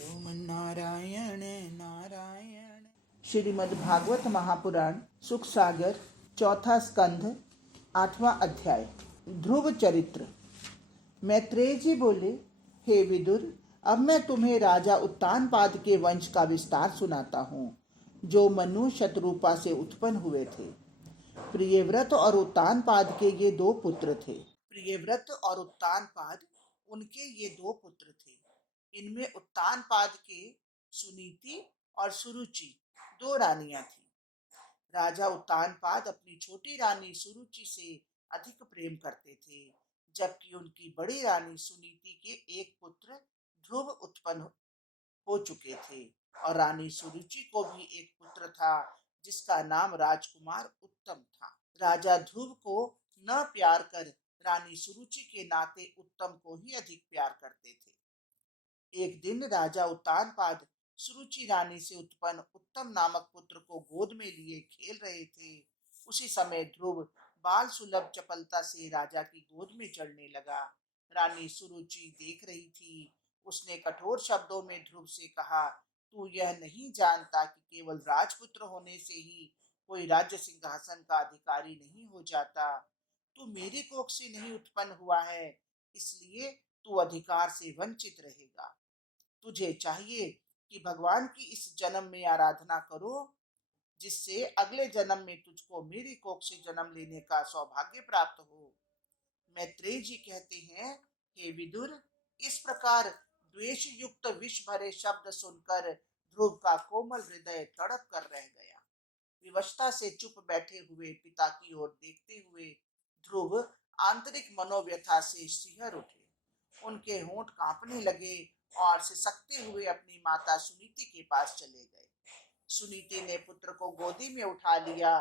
ओम नारायण नारायण। श्रीमद् भागवत महापुराण सुख सागर चौथा स्कंध 8वां अध्याय ध्रुव चरित्र। मैत्रेय जी बोले, हे विदुर, अब मैं तुम्हें राजा उत्तानपाद के वंश का विस्तार सुनाता हूँ, जो मनु शतरूपा से उत्पन्न हुए थे। प्रियव्रत और उत्तानपाद के ये दो पुत्र थे। प्रियव्रत और उत्तानपाद उनके ये दो पुत्र थे। इनमें उत्तानपाद के सुनीति और सुरुचि दो रानियां थीं। राजा उत्तानपाद अपनी छोटी रानी सुरुचि से अधिक प्रेम करते थे, जबकि उनकी बड़ी रानी सुनीति के एक पुत्र ध्रुव उत्पन्न हो चुके थे और रानी सुरुचि को भी एक पुत्र था, जिसका नाम राजकुमार उत्तम था। राजा ध्रुव को न प्यार कर रानी सुरुचि के नाते उत्तम को ही अधिक प्यार करते थे। एक दिन राजा उत्तानपाद सुरुचि रानी से उत्पन्न उत्तम नामक पुत्र को गोद में लिए खेल रहे थे। उसी समय ध्रुव बाल सुलभ चपलता से राजा की गोद में चढ़ने लगा। रानी सुरुचि देख रही थी। उसने कठोर शब्दों में ध्रुव से कहा, तू यह नहीं जानता कि केवल राजपुत्र होने से ही कोई राज्य सिंहासन का अधिकारी नहीं हो जाता। तू मेरी कोख से नहीं उत्पन्न हुआ है, इसलिए तू अधिकार से वंचित रहेगा। तुझे चाहिए कि भगवान की इस जन्म में आराधना करो, जिससे अगले जन्म में तुझको मेरी कोख से जन्म लेने का सौभाग्य प्राप्त हो। मैत्रेय जी कहते हैं, हे विदुर, इस प्रकार द्वेष युक्त विष भरे शब्द सुनकर ध्रुव का कोमल हृदय तड़प कर रह गया। विवशता से चुप बैठे हुए पिता की ओर देखते हुए ध्रुव आंतरिक मनोव्यथा से सिहर उठे। उनके होंठ कांपने लगे और सिसकते हुए अपनी माता सुनीति के पास चले गए। सुनीति ने पुत्र को गोदी में उठा लिया।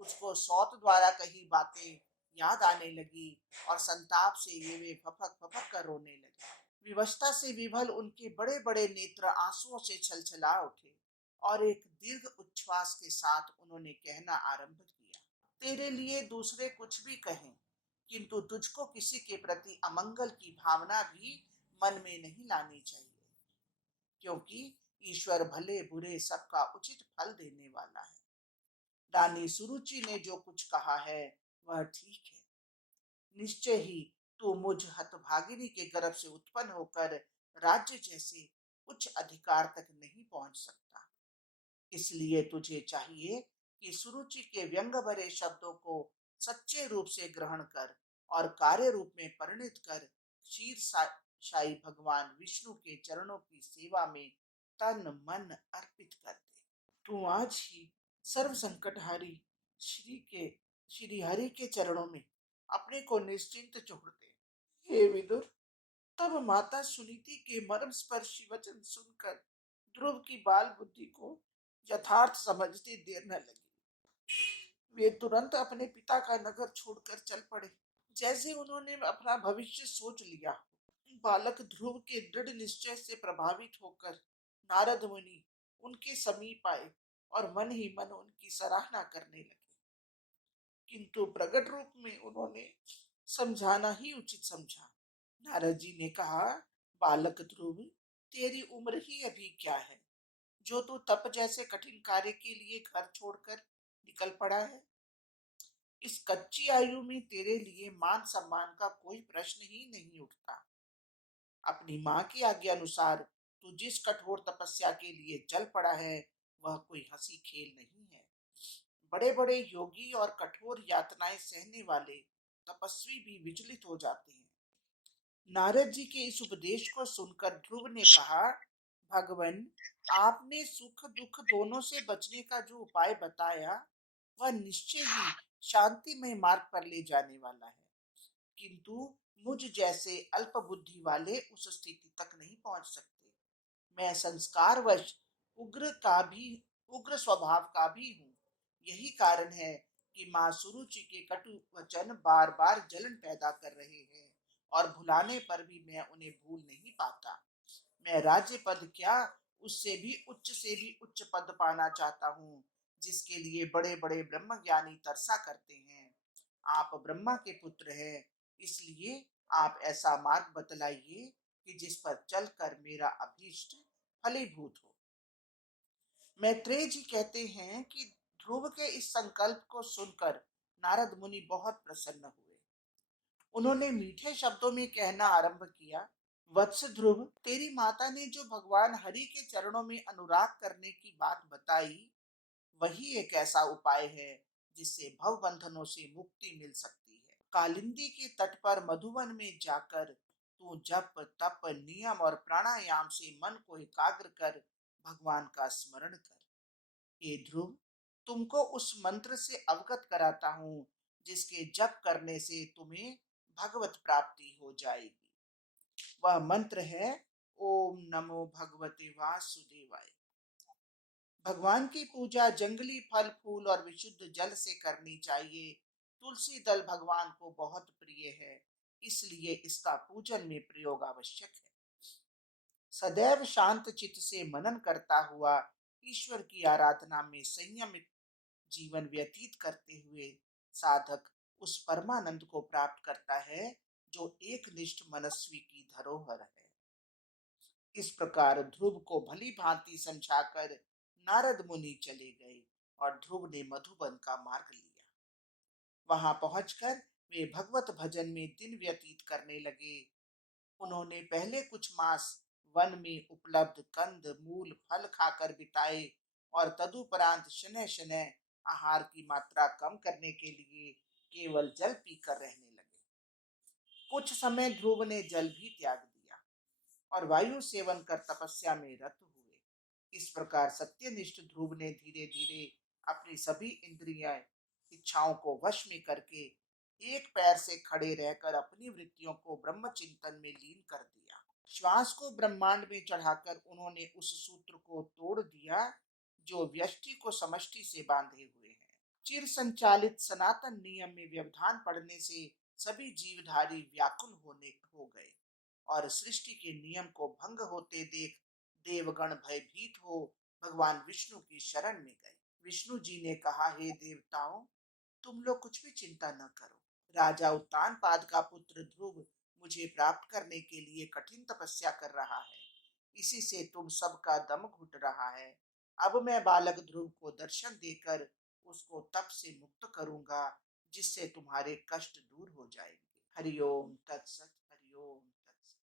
उसको सौत द्वारा कही बातें याद आने लगी और संताप से वे फपक फपक कर रोने लगे। विवशता से विभल उनके बड़े बड़े नेत्र आंसुओं से छलछला उठे और एक दीर्घ उच्छ्वास के साथ उन्होंने कहना आरंभ किया, तेरे लिए दूसरे कुछ भी कहें, किंतु तुझको किसी के प्रति अमंगल की भावना भी मन में नहीं लानी चाहिए, क्योंकि ईश्वर भले बुरे सबका उचित फल देने वाला है। रानी सुरुचि ने जो कुछ कहा है वह ठीक है। निश्चय ही तू मुझ हतभागिनी के गर्भ से उत्पन्न होकर राज्य जैसे उच्च अधिकार तक नहीं पहुंच सकता। इसलिए तुझे चाहिए कि सुरुचि के व्यंग भरे शब्दों को सच्चे रूप से ग्रहण कर और कार्य रूप में परिणत कर क्षीर शाही भगवान विष्णु के चरणों की सेवा में तन मन अर्पित कर दे। तू आज ही सर्व संकटहारी श्री हरि के चरणों में अपने को निश्चिंत छोड़ दे। हे विदुर, तब माता सुनीति के मर्म स्पर्शी वचन सुनकर ध्रुव की बाल बुद्धि को यथार्थ समझते देर न लगी। वे तुरंत अपने पिता का नगर छोड़कर चल पड़े, जैसे उन्होंने अपना भविष्य सोच लिया। बालक ध्रुव के दृढ़ निश्चय से प्रभावित होकर नारद मुनि उनके समीप आए और मन ही मन उनकी सराहना करने लगे, किंतु प्रकट रूप में उन्होंने समझाना ही उचित समझा। नारद जी ने कहा, बालक ध्रुव, तेरी उम्र ही अभी क्या है, जो तू तप जैसे कठिन कार्य के लिए घर छोड़कर निकल पड़ा है। इस कच्ची आयु में तेरे लिए मान सम्मान का कोई प्रश्न ही नहीं उठता। अपनी माँ की आज्ञा अनुसार तू जिस कठोर तपस्या के लिए चल पड़ा है, वह कोई हंसी खेल नहीं है। बड़े बड़े योगी और कठोर यातनाएं सहने वाले तपस्वी भी विचलित हो जाते हैं। नारद जी के इस उपदेश को सुनकर ध्रुव ने कहा, भगवान, आपने सुख दुख दोनों से बचने का जो उपाय बताया वह निश्चय ही शांतिमय मार्ग पर ले जाने वाला है, किंतु मुझ जैसे अल्प बुद्धि वाले उस स्थिति तक नहीं पहुंच सकते। मैं संस्कारवश उग्र स्वभाव का भी हूँ। यही कारण है कि माँ सुरुचि के कटु वचन बार बार जलन पैदा कर रहे हैं और भुलाने पर भी मैं उन्हें भूल नहीं पाता। मैं राज्य पद क्या, उससे भी उच्च पद पाना चाहता हूँ, जिसके लिए बड़े बड़े ब्रह्म ज्ञानी तरसा करते हैं। आप ब्रह्मा के पुत्र हैं, इसलिए आप ऐसा मार्ग बतलाइए कि जिस पर चलकर मेरा अभीष्ट फलीभूत हो। मैत्रेय जी कहते हैं कि ध्रुव के इस संकल्प को सुनकर नारद मुनि बहुत प्रसन्न हुए। उन्होंने मीठे शब्दों में कहना आरंभ किया, वत्स ध्रुव, तेरी माता ने जो भगवान हरि के चरणों में अनुराग करने की बात बताई, वही एक ऐसा उपाय है जिससे भव बंधनों से मुक्ति मिल सकती है। कालिंदी के तट पर मधुवन में जाकर तू जप तप नियम और प्राणायाम से मन को एकाग्र कर भगवान का स्मरण कर। हे ध्रुव, तुमको उस मंत्र से अवगत कराता हूँ जिसके जप करने से तुम्हें भगवत प्राप्ति हो जाएगी। वह मंत्र है ओम नमो भगवते वासुदेवाय। भगवान की पूजा जंगली फल फूल और विशुद्ध जल से करनी चाहिए। तुलसी दल भगवान को बहुत प्रिय है, इसलिए इसका पूजन में प्रयोग आवश्यक है। सदैव शांत चित्त से मनन करता हुआ ईश्वर की आराधना में संयमित जीवन व्यतीत करते हुए साधक उस परमानंद को प्राप्त करता है जो एक निष्ठ मनस्वी की धरोहर है। इस प्रकार ध्रुव को भली भांति समझाकर नारद मुनि चले गए और ध्रुव ने मधुबन का मार्ग लिया। वहां पहुंचकर वे भगवत भजन में दिन व्यतीत करने लगे। उन्होंने पहले कुछ मास वन में उपलब्ध कंद मूल फल खाकर बिताए और तदुपरांत शनैः शनैः आहार की मात्रा कम करने के लिए केवल जल पीकर रहने लगे। कुछ समय ध्रुव ने जल भी त्याग दिया और वायु सेवन कर तपस्या में रत हुए। इस प्रकार सत्यनिष्ठ ध्रुव ने धीरे धीरे अपनी सभी इंद्रिय इच्छाओं को वश में करके एक पैर से खड़े रहकर अपनी वृत्तियों को ब्रह्म चिंतन में लीन कर दिया। श्वास को ब्रह्मांड में चढ़ाकर उन्होंने उस सूत्र को तोड़ दिया जो व्यष्टि को समष्टि से बांधे हुए है। चिर संचालित सनातन नियम में व्यवधान पड़ने से सभी जीवधारी व्याकुल होने हो गए और सृष्टि के नियम को भंग होते देख देवगण भयभीत हो भगवान विष्णु की शरण में गए। विष्णु जी ने कहा, हे देवताओं, तुम लोग कुछ भी चिंता न करो। राजा उत्तानपाद का पुत्र ध्रुव मुझे प्राप्त करने के लिए कठिन तपस्या कर रहा है। इसी से तुम सबका दम घुट रहा है। अब मैं बालक ध्रुव को दर्शन देकर उसको तप से मुक्त करूंगा, जिससे तुम्हारे कष्ट दूर हो जाएंगे। हरिओम तत्सत। हरिओम।